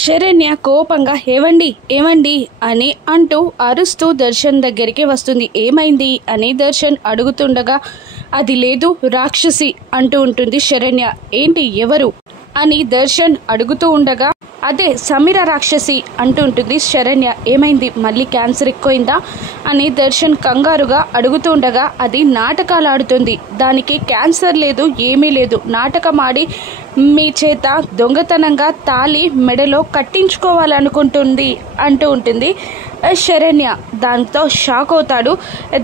శరణ్య కోపంగా ఏవండి ఏమండి అని అంటూ అరుస్తూ దర్శన్ దగ్గరికి వస్తుంది. ఏమైంది అని దర్శన్ అడుగుతుండగా అది లేదు రాక్షసి అంటూ ఉంటుంది శరణ్య. ఏంటి ఎవరు అని దర్శన్ అడుగుతూ ఉండగా అదే సమీర రాక్షసి అంటూ ఉంటుంది శరణ్య. ఏమైంది మళ్ళీ క్యాన్సర్ ఎక్కువైందా అని దర్శన్ కంగారుగా అడుగుతూ ఉండగా అది నాటకాలు ఆడుతుంది, దానికి క్యాన్సర్ లేదు ఏమీ లేదు, నాటకం ఆడి మీ చేత దొంగతనంగా తాళి మెడలో కట్టించుకోవాలనుకుంటుంది అంటూ ఉంటుంది శరణ్య. దాంతో షాక్ అవుతాడు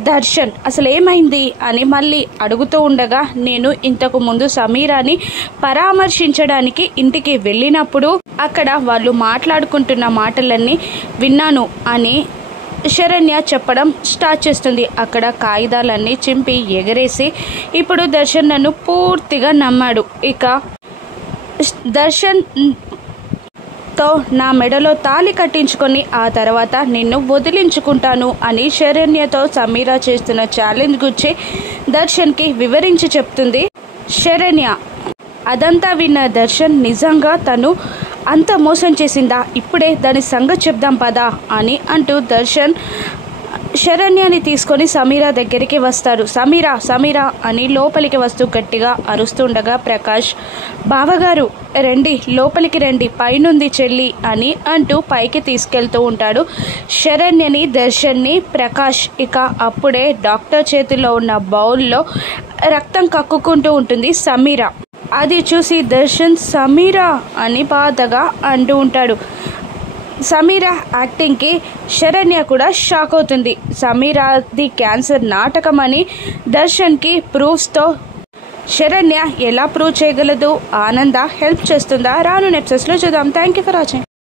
దర్శన్. అసలు ఏమైంది అని మళ్ళీ అడుగుతూ ఉండగా నేను ఇంతకు ముందు సమీరాని పరామర్శించడానికి ఇంటికి వెళ్ళినప్పుడు అక్కడ వాళ్ళు మాట్లాడుకుంటున్న మాటలన్నీ విన్నాను అని శరణ్య చెప్పడం స్టార్ట్ చేస్తుంది. అక్కడ కాగితాలన్నీ చింపి ఎగరేసి ఇప్పుడు దర్శన్ నన్ను పూర్తిగా నమ్మాడు. ఇక దర్శన్ తో నా మెడలో తాళి కట్టించుకొని ఆ తర్వాత నిన్ను వదిలించుకుంటాను అని శరణ్యతో సమీర చేస్తున్న ఛాలెంజ్ గురించి దర్శన్కి వివరించి చెప్తుంది శరణ్య. అదంతా విన్న దర్శన్ నిజంగా తను అంత మోసం చేసిందా, ఇప్పుడే దాని సంగతి చెప్దాం పదా అని అంటూ దర్శన్ శరణ్యని తీసుకొని సమీర దగ్గరికి వస్తాడు. సమీర సమీర అని లోపలికి వస్తూ గట్టిగా అరుస్తుండగా ప్రకాష్ బావగారు రండి లోపలికి రండి పైనుంది చెల్లి అని అంటూ పైకి తీసుకెళ్తూ ఉంటాడు శరణ్యని దర్శన్ని ప్రకాష్. ఇక అప్పుడే డాక్టర్ చేతిలో ఉన్న బౌల్లో రక్తం కక్కుకుంటూ ఉంటుంది సమీర. అది చూసి దర్శన్ సమీర అని బాధగా అంటూ ఉంటాడు. సమీర యాక్టింగ్కి శరణ్య కూడా షాక్ అవుతుంది. సమీరాది క్యాన్సర్ నాటకం అని దర్శన్కి ప్రూఫ్స్తో శరణ్య ఎలా ప్రూవ్ చేయగలదు, ఆనంద హెల్ప్ చేస్తుందా రాను ఎపిసోడ్స్లో చూద్దాం. Thank you for watching.